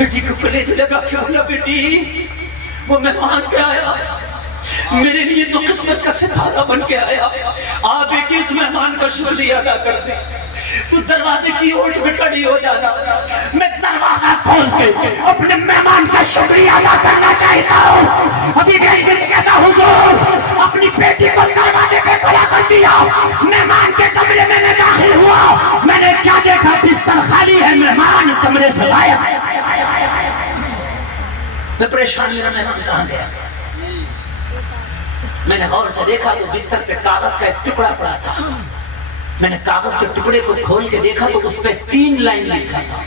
بیٹی کو کلیجے لگا کے بولا بیٹی وہ مہمان کیا آیا میرے لیے تو قسمت کا ستارہ بن کے آیا. آپ ایک اس مہمان کا شکریہ ادا کر دیں. تو دروازے کی اوٹ میں کھڑی ہو جانا. میں دروازہ کھول کے اپنے مہمان کا شکریہ ادا کرنا چاہتا ہوں. ابھی گئی کسی کہتا حضور اپنی بیٹی کو دروازے پہ کھڑا کر دیا. مہمان کے کمرے میں میں داخل ہوا. میں نے کیا دیکھا بستر خالی ہے مہمان کمرے سے غائب. میں پریشان میرا مہمان کہاں گیا. میں نے غور سے دیکھا تو بستر پہ کاغذ کا ایک ٹکڑا پڑا تھا. میں نے کاغذ کے ٹکڑے کو کھول کے دیکھا تو اس پہ 3 لائن لکھا تھا.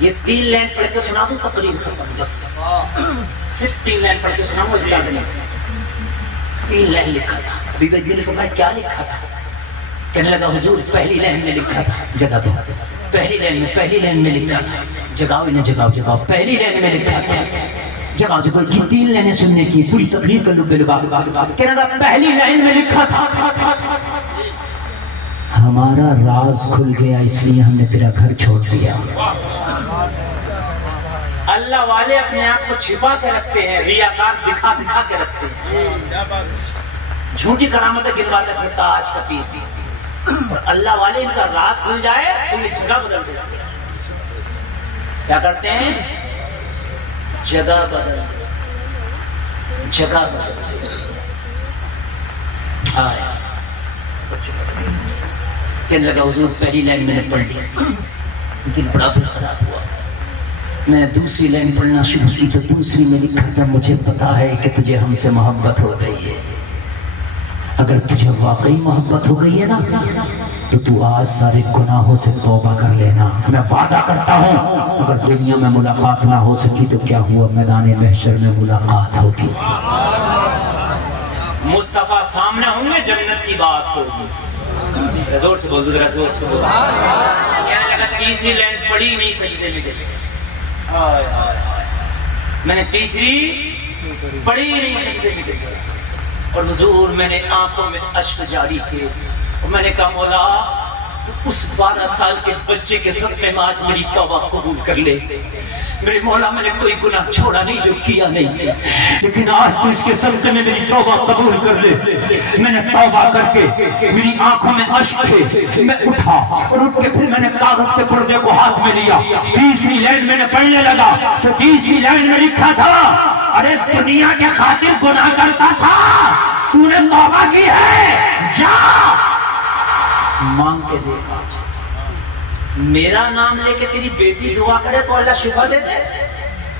یہ 3 لائن پڑھ کے سنا دوں تقریر ختم. بس صرف 3 لائن پڑھ کے سنا دوں. اس کا 3 لائن لکھا تھا. ابھی میں نے فرمایا کیا لکھا تھا. کہنے لگا حضور پہلی لائن میں لکھا تھا جگہ دو. پہلی لائن میں لکھا تھا جگاؤ انہیں جگاؤ. پہلی لائن میں لکھا تھا جگاؤ. یہ 3 لائنیں سننے کی پوری تقریر کر لوں. کہنے لگا پہلی لائن میں لکھا تھا ہمارا راز کھل گیا اس لیے ہم نے تیرا گھر چھوڑ دیا. اللہ والے اپنے آپ کو چھپا کے رکھتے ہیں. ریاکار دکھا کے رکھتے ہیں. جھوٹی کرامتیں گنواتا پھرتا آج کا پیر. اور اللہ والے ان کا راز کھل جائے تو یہ جگہ بدل دیتے ہیں. کیا کرتے ہیں جگہ بدل. کہنے لگا حضور پہلی لائن میں نے پڑھ لی لیکن بڑا بھی خراب ہوا. میں نے دوسری لائن پڑھنا شروع کی تو دوسری میں لکھا تھا مجھے پتا ہے کہ تجھے ہم سے محبت ہو گئی ہے. اگر تجھے واقعی محبت ہو گئی ہے نا تو تو آج سارے گناہوں سے توبہ کر لینا. میں وعدہ کرتا ہوں اگر دنیا میں ملاقات نہ ہو سکی تو کیا ہوا میدان محشر میں ملاقات ہوگی. مصطفیٰ سامنے ہوں گے جنت کی بات ہوگی. زور سے بول دو ذرا زور سے بول. کہنے لگا تیسری لائن پڑھی نہیں سجدے میں گئی. میں نے تیسری پڑھی نہیں سجدے میں گئی. اور حضور میں نے آنکھوں میں اشک جاری تھے اور میں نے کہا مولا تو اس 12 سال کے بچے کے صدقے میں آج میری توبہ قبول کر لے. میرے مولا میں نے کوئی گناہ چھوڑا نہیں جو کیا نہیں لیکن آج تو اس کے صدقے میں میری توبہ قبول کر لے. میں نے توبہ کر کے میری آنکھوں میں اشک تھے. میں اٹھا اور اٹھ کے پھر میں نے کاغذ کے پردے کو ہاتھ میں لیا. 30ویں لائن میں نے پڑھنے لگا تو 30ویں لائن میں لکھا تھا ارے دنیا کے خاطر گناہ کرتا تھا تو نے توبہ کی ہے جا مانگ کے دیکھا. میرا نام لے کے تیری بیٹی دعا کرے تو اللہ شفا دے دے.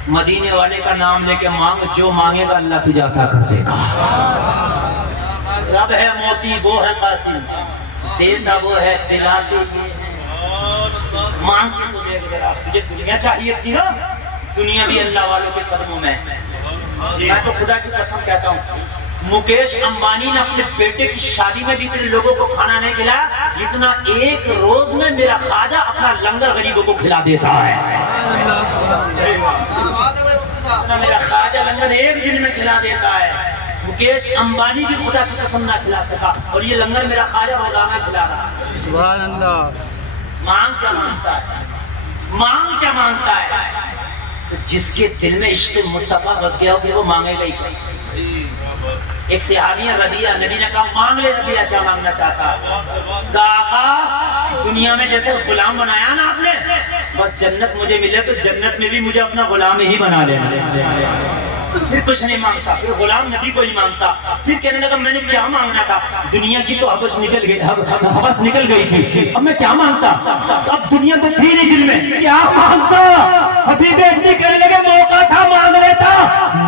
مدینے والے کا نام لے کے مانگ جو مانگے گا اللہ تجھے عطا کر دے گا. رب ہے موتی وہ ہے قاسم دیتا وہ ہے دلاتے. مانگ کے تجھے اگر تجھے دنیا چاہیے تھی نا دنیا بھی اللہ والوں کے قدموں میں. میں تو خدا کی قسم کہتا ہوں مکیش امبانی نے اپنے بیٹے کی شادی میں بھی اتنے لوگوں کو کھانا نہیں کھلایا جتنا ایک روز میں میرا خواجہ اپنا لنگر غریبوں کو کھلا دیتا ہے. میرا خواجہ لنگر ایک دن میں کھلا دیتا ہے. مکیش امبانی بھی خدا کی قسم نہ کھلا سکا اور یہ لنگر میرا خواجہ روزانہ کھلا رہا. سبحان اللہ. مانگ کیا مانگتا ہے. مانگ کیا مانگتا ہے. جس کے دل میں عشق مصطفیٰ بس گیا ہو کہ وہ مانگے گا ہی. ایک صحابی ربیہ نبی نے کہا مانگ لے ربیہ کیا مانگنا چاہتا. آقا دنیا میں جیسے غلام بنایا نا آپ نے بس جنت مجھے ملے تو جنت میں بھی مجھے اپنا غلام ہی بنا لینا. پھر کچھ نہیں مانگتا. پھر غلام نبی کو ہی مانگتا. پھر کہنے لگا میں نے کیا مانگنا تھا. دنیا کی تو حوث نکل گئی تھی اب میں کیا مانگتا. اب دنیا تو تھی نہیں دل میں کیا مانگتا. ابھی بیٹھنے کہنے لگے موقع تھا مانگ لیتا.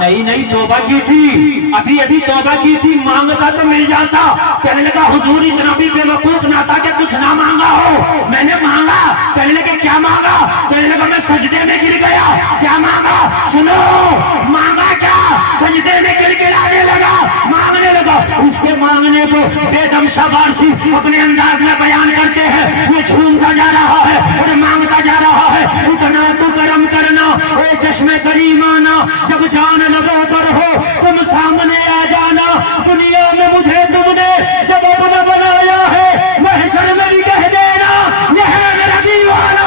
نہیں توبہ کی تھی ابھی توبہ کی تھی مانگتا تو مل جاتا. کہنے لگا حضور اتنا بھی بے وقوف نہ تھا کہ کچھ نہ مانگا ہو. میں نے مانگا. کہنے لگے کیا مانگا. کہنے لگا میں سجدے میں گر گیا. کیا مانگا سنو. مانگا کیا. سجدے میں گر گرانے لگا مانگنے لگا. اس کے مانگنے کو بے دم شاباشی اپنے انداز میں بیان کرتے ہیں. یہ جھومتا جا رہا ہے اور مانگتا جا رہا ہے. اتنا تو کرم کرنا اے چشم کریمانہ جب جان لبوں پر ہو تم سامنے آ جانا. دنیا میں مجھے تم نے جب اپنا بنایا ہے محشر میں بھی کہہ دینا یہ ہے میرا دیوانہ.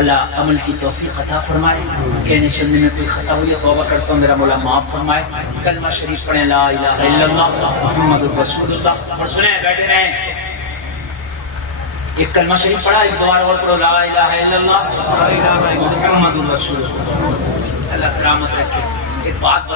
اللہ عمل کی توفیق عطا فرمائے، کہنے سننے میں کوئی خطا ہوئی ہے توبہ کرتا ہوں، میرا مولا معاف فرمائے۔ کلمہ شریف پڑھیں، لا الہ الا اللہ محمد رسول اللہ، اور سنیں بیٹھے رہیں۔ ایک کلمہ شریف پڑھا، ایک دوبارہ اور پڑھو، لا الہ الا اللہ محمد رسول اللہ۔ اللہ سلامت رکھے۔ ایک بات